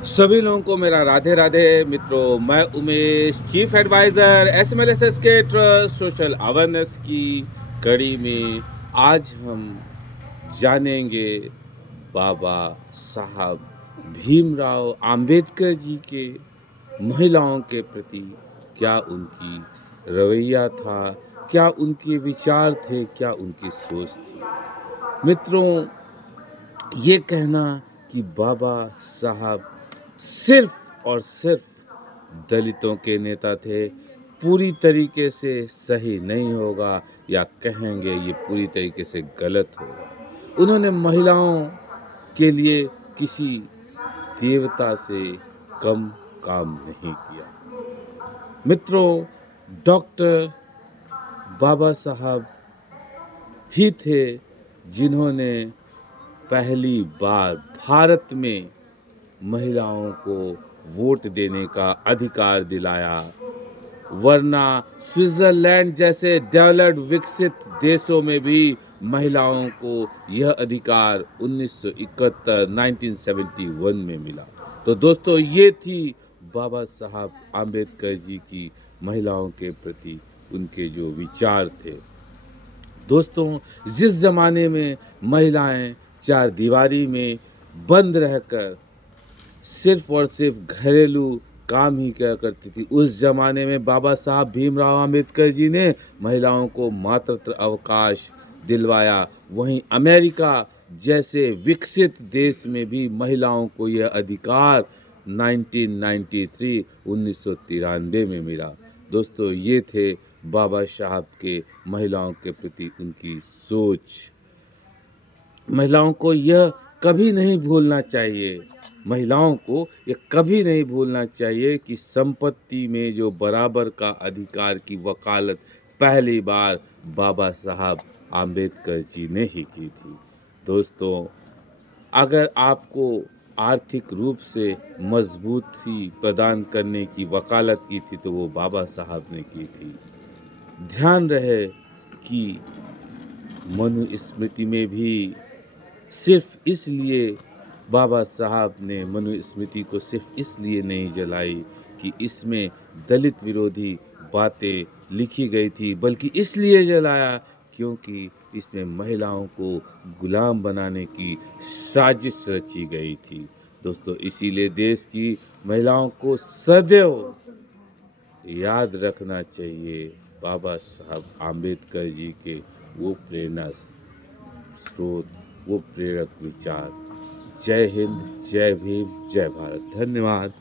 सभी लोगों को मेरा राधे राधे। मित्रों, मैं उमेश, चीफ एडवाइज़र एसएमएलएसएस के ट्रस्ट सोशल अवेयरनेस की कड़ी में आज हम जानेंगे बाबा साहब भीमराव अंबेडकर जी के महिलाओं के प्रति क्या उनकी रवैया था, क्या उनके विचार थे, क्या उनकी सोच थी। मित्रों, ये कहना कि बाबा साहब सिर्फ और सिर्फ दलितों के नेता थे पूरी तरीके से सही नहीं होगा, या कहेंगे ये पूरी तरीके से गलत होगा। उन्होंने महिलाओं के लिए किसी देवता से कम काम नहीं किया। मित्रों, डॉक्टर बाबा साहब ही थे जिन्होंने पहली बार भारत में महिलाओं को वोट देने का अधिकार दिलाया, वरना स्विट्जरलैंड जैसे डेवलप्ड विकसित देशों में भी महिलाओं को यह अधिकार 1971 में मिला। तो दोस्तों, ये थी बाबा साहब आम्बेडकर जी की महिलाओं के प्रति उनके जो विचार थे। दोस्तों, जिस ज़माने में महिलाएं चार दीवारी में बंद रहकर सिर्फ और सिर्फ घरेलू काम ही किया करती थी, उस ज़माने में बाबा साहब भीमराव अंबेडकर जी ने महिलाओं को मातृत्व अवकाश दिलवाया। वहीं अमेरिका जैसे विकसित देश में भी महिलाओं को यह अधिकार 1993 में मिला। दोस्तों, ये थे बाबा साहब के महिलाओं के प्रति उनकी सोच। महिलाओं को यह कभी नहीं भूलना चाहिए, महिलाओं को ये कभी नहीं भूलना चाहिए कि संपत्ति में जो बराबर का अधिकार की वकालत पहली बार बाबा साहब आम्बेडकर जी ने ही की थी। दोस्तों, अगर आपको आर्थिक रूप से मजबूती प्रदान करने की वकालत की थी तो वो बाबा साहब ने की थी। ध्यान रहे कि मनुस्मृति में भी सिर्फ इसलिए बाबा साहब ने मनुस्मृति को सिर्फ इसलिए नहीं जलाई कि इसमें दलित विरोधी बातें लिखी गई थी, बल्कि इसलिए जलाया क्योंकि इसमें महिलाओं को गुलाम बनाने की साजिश रची गई थी। दोस्तों, इसीलिए देश की महिलाओं को सदैव याद रखना चाहिए बाबा साहब आम्बेडकर जी के वो प्रेरणा स्रोत, वो प्रेरक विचार। जय हिंद, जय भीम, जय भारत। धन्यवाद।